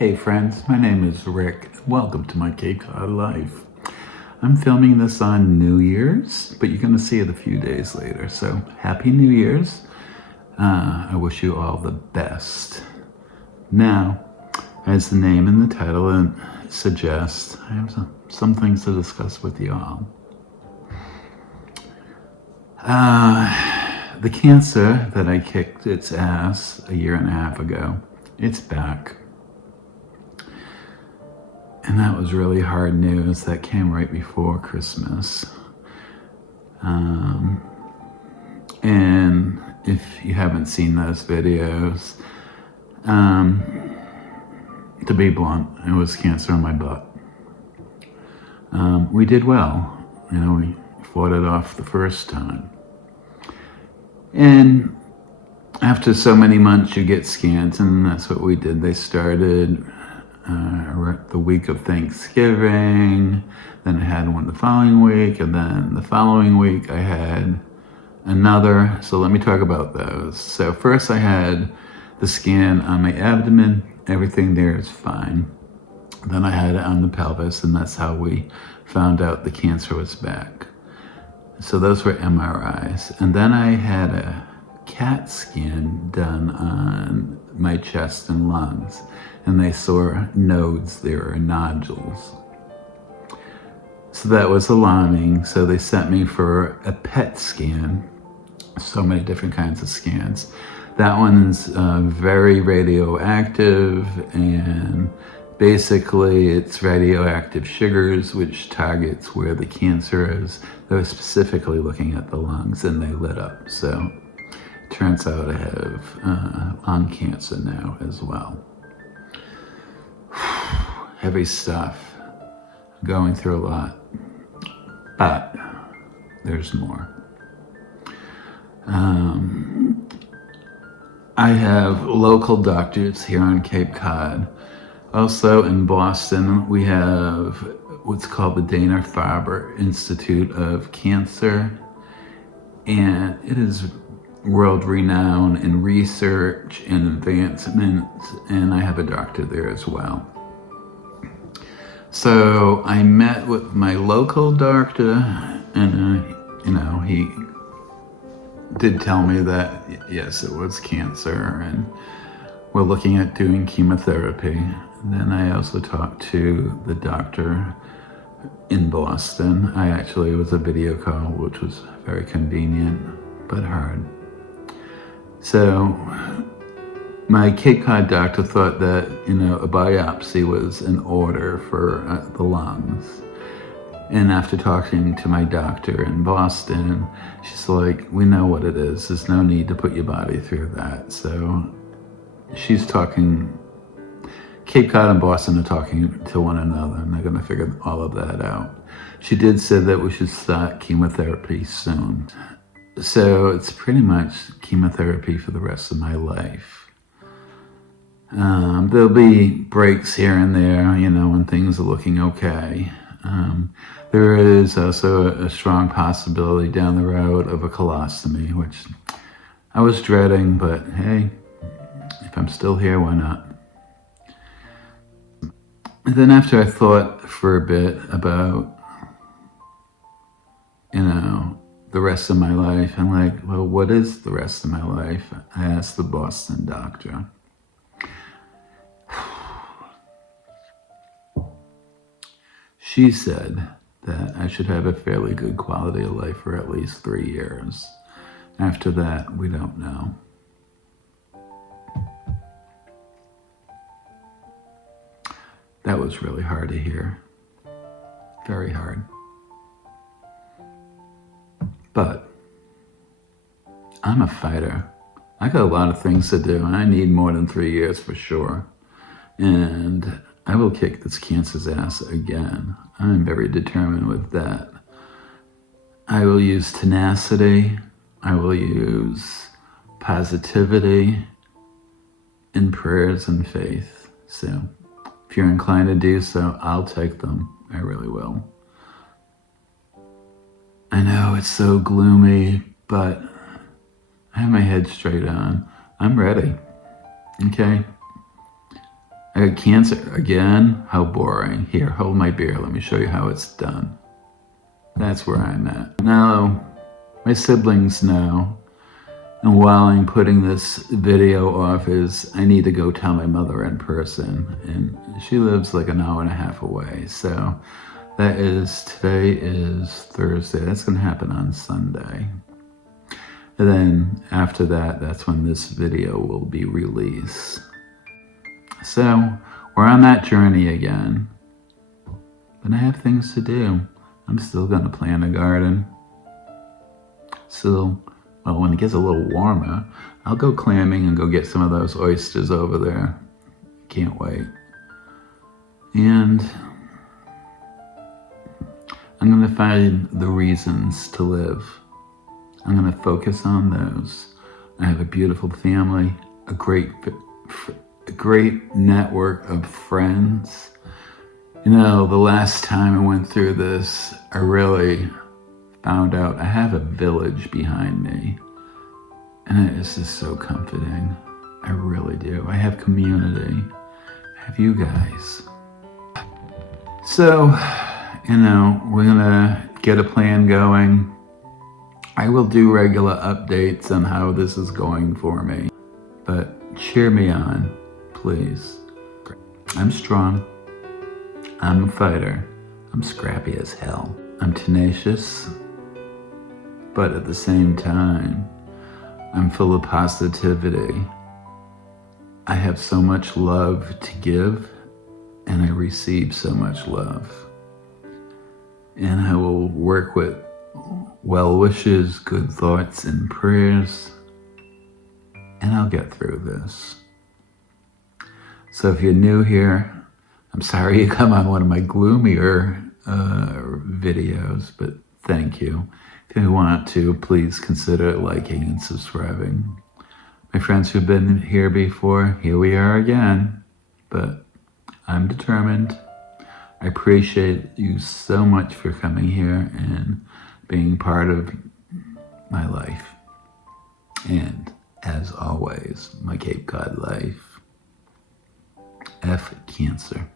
Hey friends, my name is Rick. Welcome to my Cape Cod life. I'm filming this on New Year's, but you're going to see it a few days later. So Happy New Year's. I wish you all the best. Now, as the name and the title suggest, I have some things to discuss with you all. The cancer that I kicked its ass a year and a half ago, it's back. And that was really hard news. That came right before Christmas. And if you haven't seen those videos, to be blunt, it was cancer in my butt. We did well. We fought it off the first time. And after so many months, you get scans, and that's what we did. They started the week of Thanksgiving, then I had one the following week, and then the following week I had another. So let me talk about those. So first I had the scan on my abdomen. Everything there is fine. Then I had it on the pelvis, and that's how we found out the cancer was back. So those were MRIs. And then I had a CAT scan done on my chest and lungs, and they saw nodes there, or nodules. So that was alarming. So they sent me for a PET scan. So many different kinds of scans. That one's very radioactive, and basically it's radioactive sugars, which targets where the cancer is. They were specifically looking at the lungs, and they lit up. So it turns out I have lung cancer now as well. Heavy stuff. Going through a lot. But there's more. I have local doctors here on Cape Cod. Also in Boston, we have what's called the Dana-Farber Institute of Cancer. And it is world-renowned in research and advancements, and I have a doctor there as well. So I met with my local doctor, and he did tell me that yes, it was cancer, and we're looking at doing chemotherapy. And then I also talked to the doctor in Boston. It was a video call, which was very convenient, but hard. So my Cape Cod doctor thought that, a biopsy was in order for the lungs. And after talking to my doctor in Boston, she's like, we know what it is. There's no need to put your body through that. So she's talking, Cape Cod and Boston are talking to one another, and they're gonna figure all of that out. She did say that we should start chemotherapy soon. So it's pretty much chemotherapy for the rest of my life. There'll be breaks here and there, when things are looking okay. There is also a strong possibility down the road of a colostomy, which I was dreading, but hey, if I'm still here, why not? And then after I thought for a bit about, the rest of my life, I'm like, well, what is the rest of my life? I asked the Boston doctor. She said that I should have a fairly good quality of life for at least 3 years. After that, we don't know. That was really hard to hear. Very hard. But I'm a fighter. I got a lot of things to do, and I need more than 3 years for sure. And I will kick this cancer's ass again. I'm very determined with that. I will use tenacity. I will use positivity and prayers and faith. So if you're inclined to do so, I'll take them. I really will. I know it's so gloomy, but I have my head straight on. I'm ready. Okay? I got cancer again? How boring. Here, hold my beer. Let me show you how it's done. That's where I'm at. Now, my siblings know. And while I'm putting this video off I need to go tell my mother in person. And she lives like an hour and a half away. So today is Thursday. That's gonna happen on Sunday. And then after that, that's when this video will be released. So we're on that journey again. But I have things to do. I'm still gonna plant a garden. Well, when it gets a little warmer, I'll go clamming and go get some of those oysters over there. Can't wait. And I'm gonna find the reasons to live. I'm gonna focus on those. I have a beautiful family, a great network of friends. You know, the last time I went through this, I really found out I have a village behind me. And it is just so comforting. I really do. I have community. I have you guys. So, you know, we're gonna get a plan going. I will do regular updates on how this is going for me. But cheer me on, please. I'm strong. I'm a fighter. I'm scrappy as hell. I'm tenacious. But at the same time, I'm full of positivity. I have so much love to give, and I receive so much love. And I will work with well wishes, good thoughts, and prayers, and I'll get through this. So if you're new here, I'm sorry you come on one of my gloomier videos, but thank you. If you want to, please consider liking and subscribing. My friends who've been here before, here we are again. But I'm determined. I appreciate you so much for coming here and being part of my life. And as always, my Cape Cod life. F Cancer.